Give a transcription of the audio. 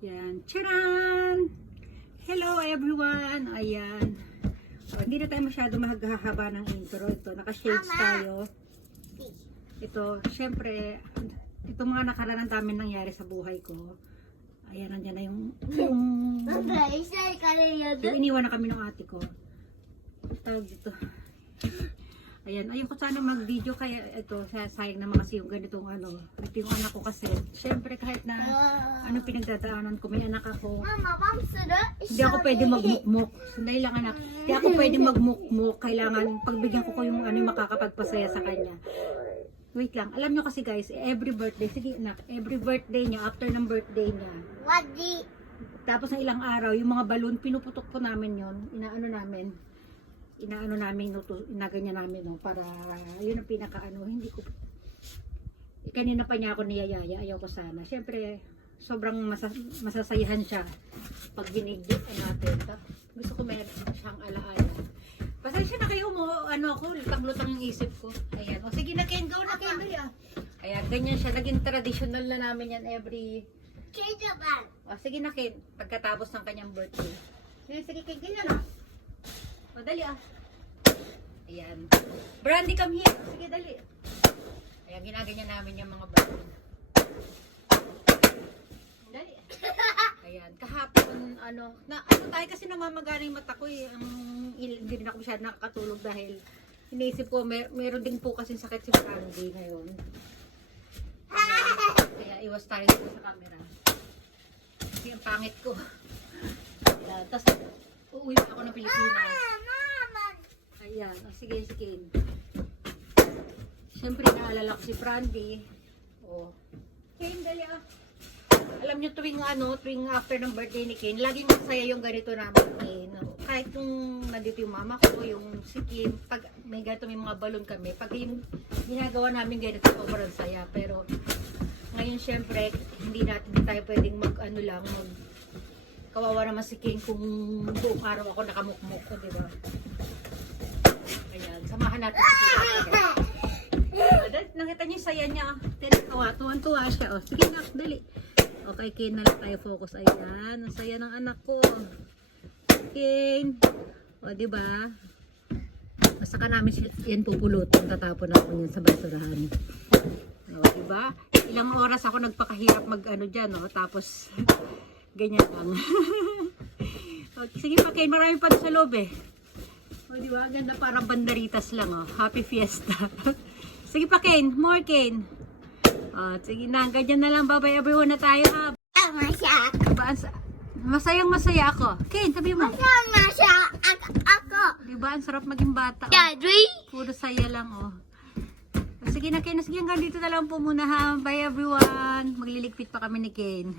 Yan. Charan! Hello everyone! Ayan. So, hindi na tayo masyado maghahaba ng intro. Ito, naka-shades tayo. Ito, syempre, ito mga nakaraan dami nangyari sa buhay ko. Ayan, nandiyan na yung iniwan na kami ng ate ko. Tawag dito. Ayan, ayun ko sana mag-video kaya ito, sayang naman kasi yung ganitong ano. Ito yung anak ko kasi. Syempre kahit na ano pinagdadaanan ko, may anak ako. Hindi ako pwede magmukmuk. Sandali lang anak. Hindi ako pwede magmukmuk. Kailangan pagbigyan ko yung ano yung makakapagpasaya sa kanya. Wait lang. Alam nyo kasi guys, every birthday, sige anak, every birthday niya, after ng birthday niya. Tapos ng ilang araw, yung mga balloon, pinuputok po namin yon, inaganyan namin no, para yun ang pinaka-ano, hindi ko, kanina pa niya ako niyayaya, ayaw ko sana. Siyempre, sobrang masasayahan siya pag binigyan natin. Gusto ko meron siyang alaala. Pasensya na kayo mo, ano ako, lutang-lutang yung isip ko. Ayan, o sige na Ken, go na Ken, dali ah. Ayan, ganyan siya, naging traditional na namin yan every... O sige na Ken, pagkatapos ng kanyang birthday. Sige Ken, ganyan ah. O dali ah. Ayan. Brandy, come here. Sige, dali. Ayan, ginaganyan namin yung mga balon. Dali. Ayan, kahapon, ano tayo kasi namamagana yung mata ko eh. Hindi rin ako masyadong nakakatulog dahil iniisip ko, meron din po kasi sakit si Brandy ngayon. Ayan, kaya iwas tayo sa camera. Kasi ang pangit ko. Ayan, tapos uuwi pa ako ng Pilipinas. Ayan, sige. Siyempre, naalala ko si Brandy. O, Ken, dali ah. Alam nyo, tuwing after ng birthday ni Ken, laging masaya yung ganito namin, Ken. Kahit kung nandito yung mama ko, yung si Ken, pag may ganito may mga balon kami, pag yung ginagawa namin ganito, sobrang saya. Pero, ngayon siyempre, hindi tayo pwedeng kawawa naman si Ken kung buong araw ako nakamukmuk ko, diba? Ayan, samahan natin si Ken. Nakita niyo yung saya niya. Tuwan-tuwa siya. O, sige na, dali. Okay, Ken na lang tayo focus. Ayan, ang saya ng anak ko. Ken. O, diba? Basta ka namin yan pupulutin. Tatapon ako yan sa basurahan. O, diba? Ilang oras ako nagpakahirap dyan, no? Tapos, ganyan lang. Okay, sige pa, Ken. Marami pa sa loob eh. O, diba? Ganda, parang banderitas lang, oh. Happy Fiesta. Sige pa, Ken. More, Ken. O, sige na. Ganyan na lang. Bye-bye everyone na tayo, ha? Masayang-masaya ako. Ken, sabi mo. Masayang ako. Diba? Ang sarap maging bata. Oh. Daddy? Puro saya lang, oh. Sige na, Ken. Sige hanggang dito na lang po muna, ha? Bye, everyone. Magliligpit pa kami ni Ken.